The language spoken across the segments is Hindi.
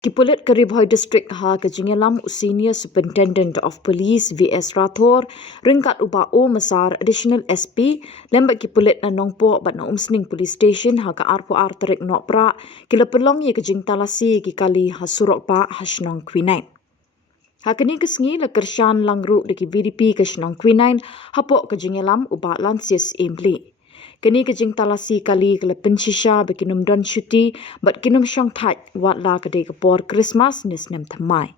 Pulit ke Bhoi District ha ke Jingelam Senior Superintendent of Police VS Rathor ringkat uba o masar additional SP lembak Pulit na nongpo bat na umsning police station ha ke arpo ar terik nok pra kila pelong ye ke jing Talasi ki kali ha surok pa ha Shnong Quinain. Ha kini kesengi le kershan langru de ki VDP ke Shnong Quinain ha po ke Jingelam uba lansius impli. Kini kejing Talasi kali kele pensisha bekinum don syuti bat kinum Shongthait wat la kedai Khubor Christmas nis nem thamai.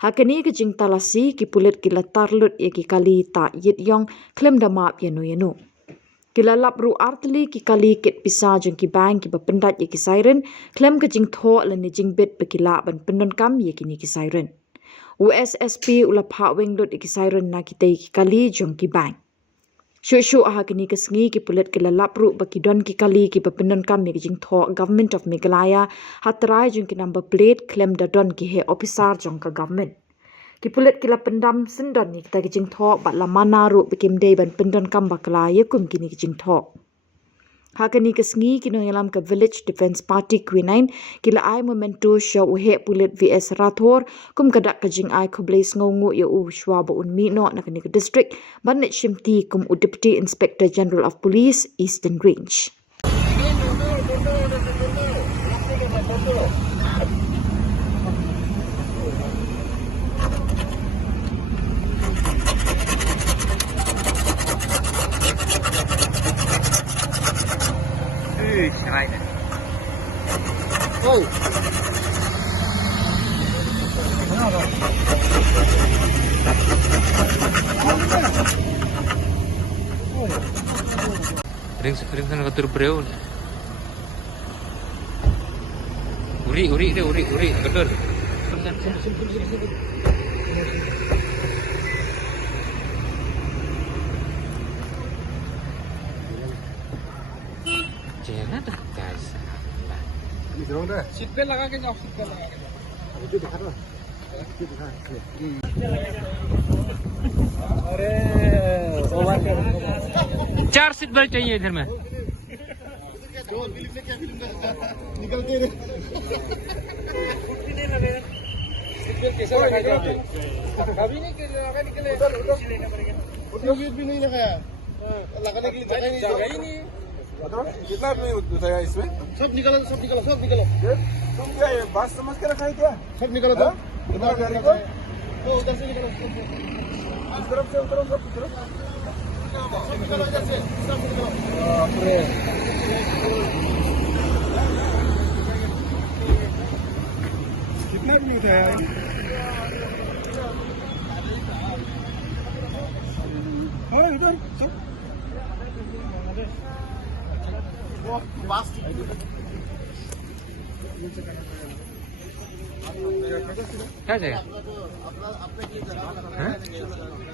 Ha kini kejing Talasi ki Pulit kila tarlut ye ki kali ta yit yong Khlem damap yenu. Kila lap ru artli ki kali kit pisa jeng ki bang ki bapendat ye ki siren Khlem kejing tho le ni jing bit bekila ban pendon kam ye kini ki siren. USSP ula pha wenglut ye ki siren na ki tei ki kali jong ki bang. Syuk aha kini kesengi ki Pulit kila lapru baki don ki kali ki pepenon kami ki jing tho government of Meghalaya hatrai jing ki number plate Khlem da don ki he officer jong ka government. Ki Pulit kila pendam sendon ni kita ki jing tho bat la mana ru bekim dei ban pendon kam bakla ye kum kini ki jing tho. Ha kini kesengi ki no yalam ka village defense party Quinain kila ai memento show uhe Pulit VS Rathor kum kadak ka jing ai khobleis ngongu ye u shwa bo un mi no na kini ka district banit shimti kum u deputy inspector general of police Eastern Range. Oh. Ring sana katur breu. Uri katur. Jangan dah guys. Ini dorong dah. Seat पे लगा के जाओ, सीट पे लगा के जाओ. Itu dekat lah. Itu dekat. अरे ओवर कर. 4 सीट बेल्ट चाहिए इधर में. निकलते रहे. सीट पे कैसे लगा जाओ? अभी नहीं लगा निकले. उतना भी नहीं लगाया. लगाने के लिए जगह ही नहीं. कितना बताया इसमें? सब निकलो. तुम क्या ये बात समझ के रखा है क्या? सब निकलो था. इधर गाड़ी को तो उधर से निकलो. इस तरफ से उतरो सब तरफ. सब निकलो इधर से. सब निकलो. बाप रे. कितना भी था यार? और इधर सब वो पास क्या चाहिए?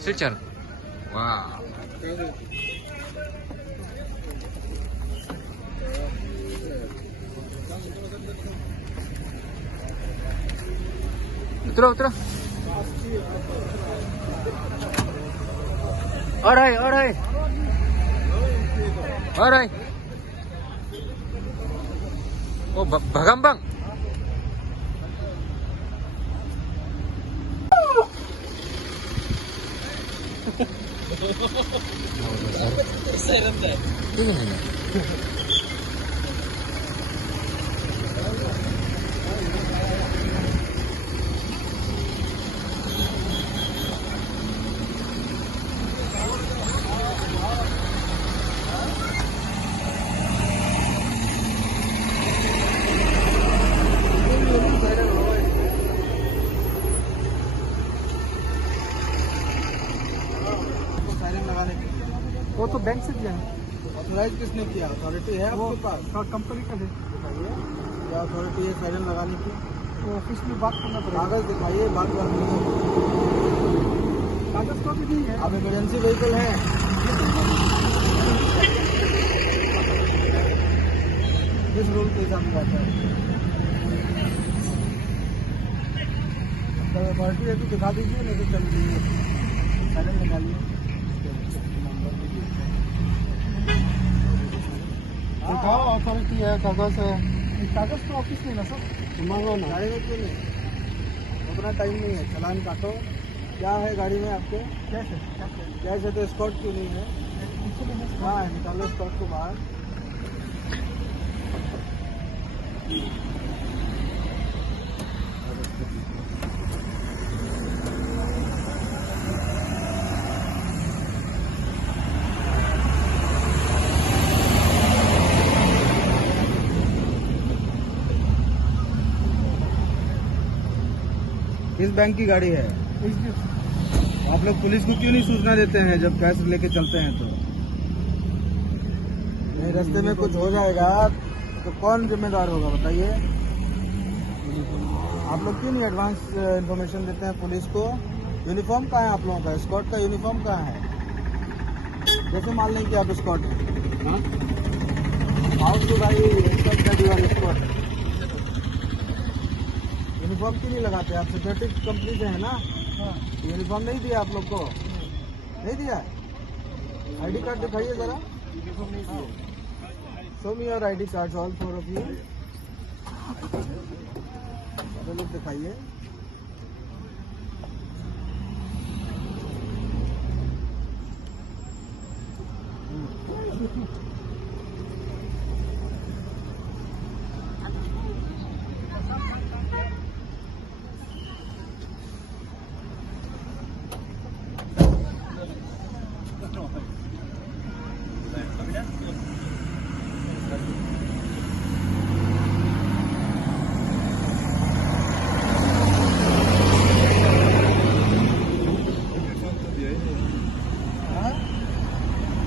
स्विचर. वाह. उतरो. और है. Oh, bagambang. Saya rendah. वो तो बैंक से दिया है. ऑथराइज किसने किया? अथॉरिटी है आपके पास? कंपनी का है. क्या अथॉरिटी है साइरन लगाने की? तो ऑफिस में बात करना पड़ेगा. कागज दिखाइए. बात करनी है. कागज तो भी नहीं है. अब इमरजेंसी व्हीकल है. किस रूल के हिसाब से जाता है? अथॉरिटी है तो दिखा दीजिए. नहीं तो चल दीजिए. साइरन लगा लिए. दिखाओ. अथॉरिटी है. कागज है. कागज तो ऑफिस में ना सर, मांगो ना। गाड़ी में क्यों नहीं? अपना टाइम नहीं है, चलान काटो। क्या है गाड़ी में आपके? कैश है। कैश है तो स्कॉट क्यों नहीं है? हाँ है, निकालो स्कॉट को बाहर। किस बैंक की गाड़ी है? आप लोग पुलिस को क्यों नहीं सूचना देते हैं जब कैश लेके चलते हैं तो? नहीं, रास्ते में कुछ हो जाएगा तो कौन जिम्मेदार होगा बताइए? आप लोग क्यों नहीं एडवांस इंफॉर्मेशन देते हैं पुलिस को? यूनिफॉर्म कहाँ है आप लोगों का? स्कॉट का यूनिफॉर्म कहाँ है? कैसे मान लें कि आप स्कॉट हैं? हाउ टू भाई स्कॉट? यूनिफॉर्म क्यों नहीं लगाते? आप सिक्योरिटी कंपनी से है ना? यूनिफॉर्म नहीं दिया आप लोग को? नहीं दिया? आईडी कार्ड दिखाइए जरा। Show me your ID card, all 4 of you. सारे लोग दिखाइए।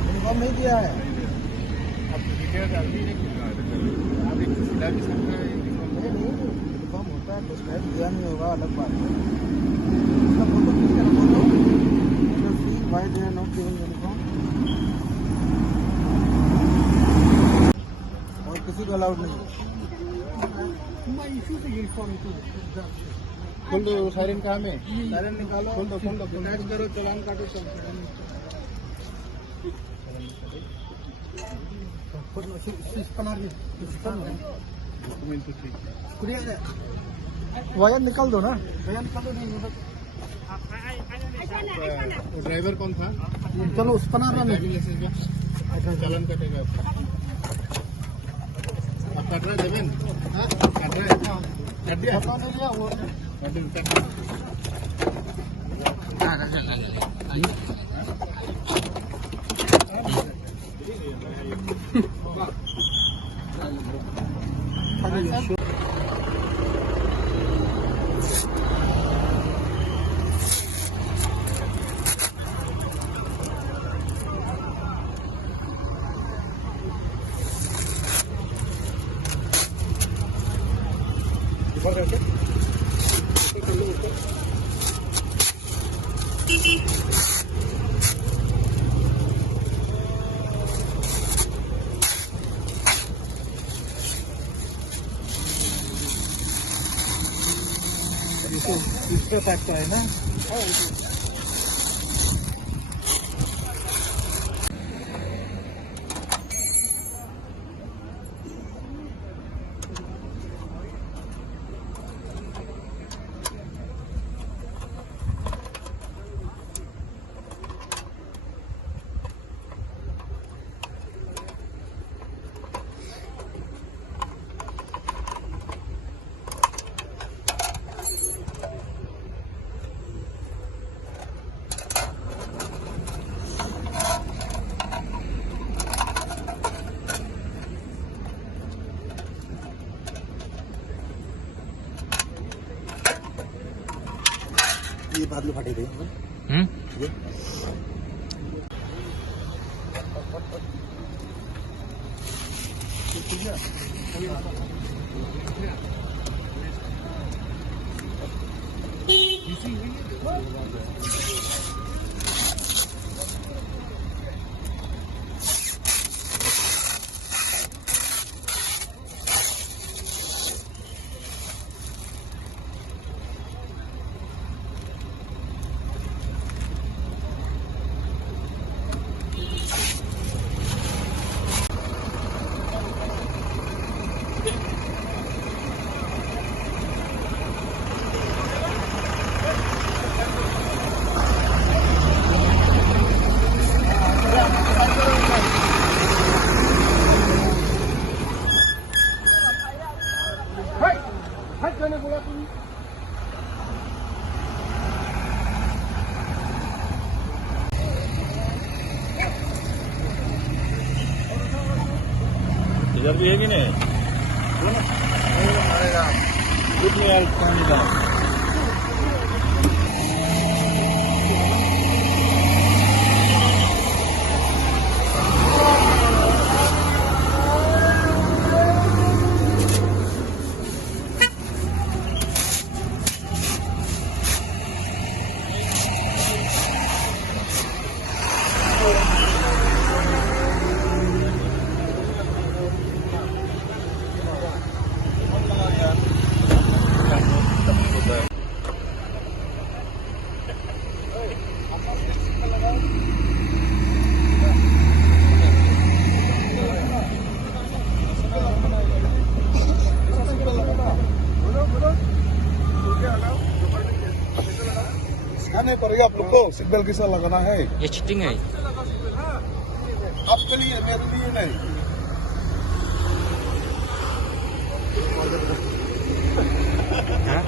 यूनिफॉर्म नहीं दिया है? यूनिफॉर्म होता है, कुछ दिया नहीं होगा, अलग बात है। इसका फोटो खींच कर photo why they are not giving uniform. और किसी को अलाउड नहीं है। खोल दो साइरन कहाँ में? साइरन निकालो, खोल दो डिटेक्ट करो, चालान काटो सब। वायर निकाल दो ना, वायर निकाल दो। नहीं ड्राइवर कौन था? चलो उस पर चालान कटेगा। आप काट रहे देवेन? हाँ काट रहे, काट दिया? फोटो नहीं लिया वो इसको काटता है ना। ये बादल फटे गए। ये इधर भी है कि नहीं? कितनी यार पानी का नहीं पड़ेगा आप लोग को सीट बेल्ट के साथ लगाना है। ये चीटिंग है। आपके लिए मेरे लिए नहीं। हाँ?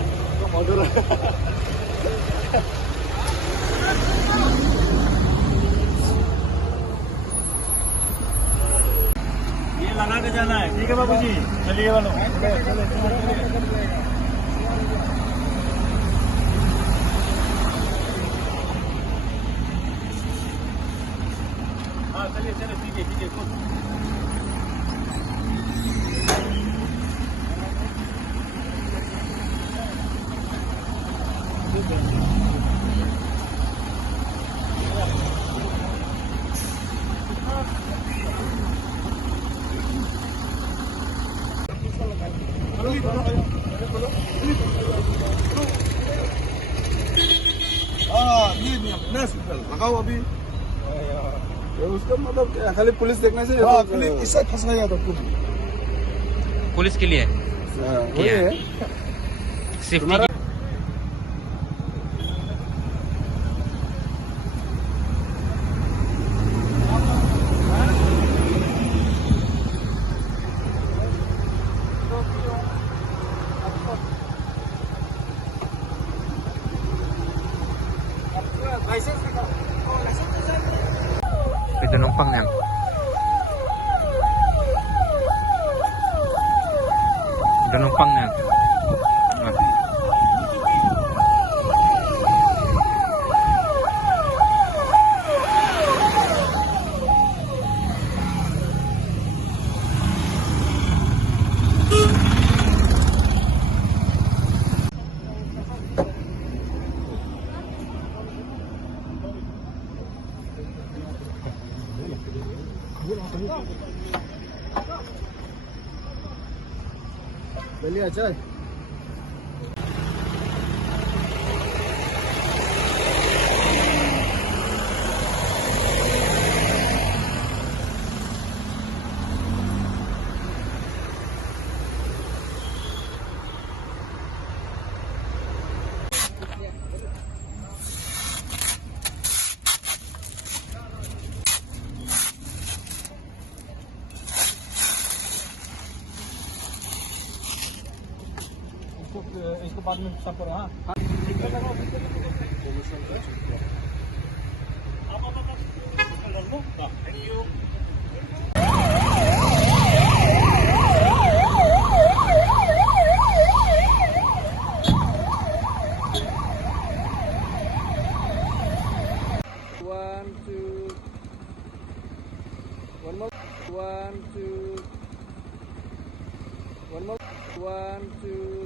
ये लगा के जाना है। ठीक है बाबू जी, चलिए वालों। हाँ चलिए चलिए, ठीक है ठीक है। ये अपना लगाओ अभी। उसका मतलब क्या, खाली पुलिस देखने से? हाँ, खाली इससे फंस गया तो पुलिस के लिए वही है सेफ्टी की। Itu numpang yang udah numpang yang चलिए। अच्छा इसको बाद में सब करो। हाँ थैंक यू। One, two.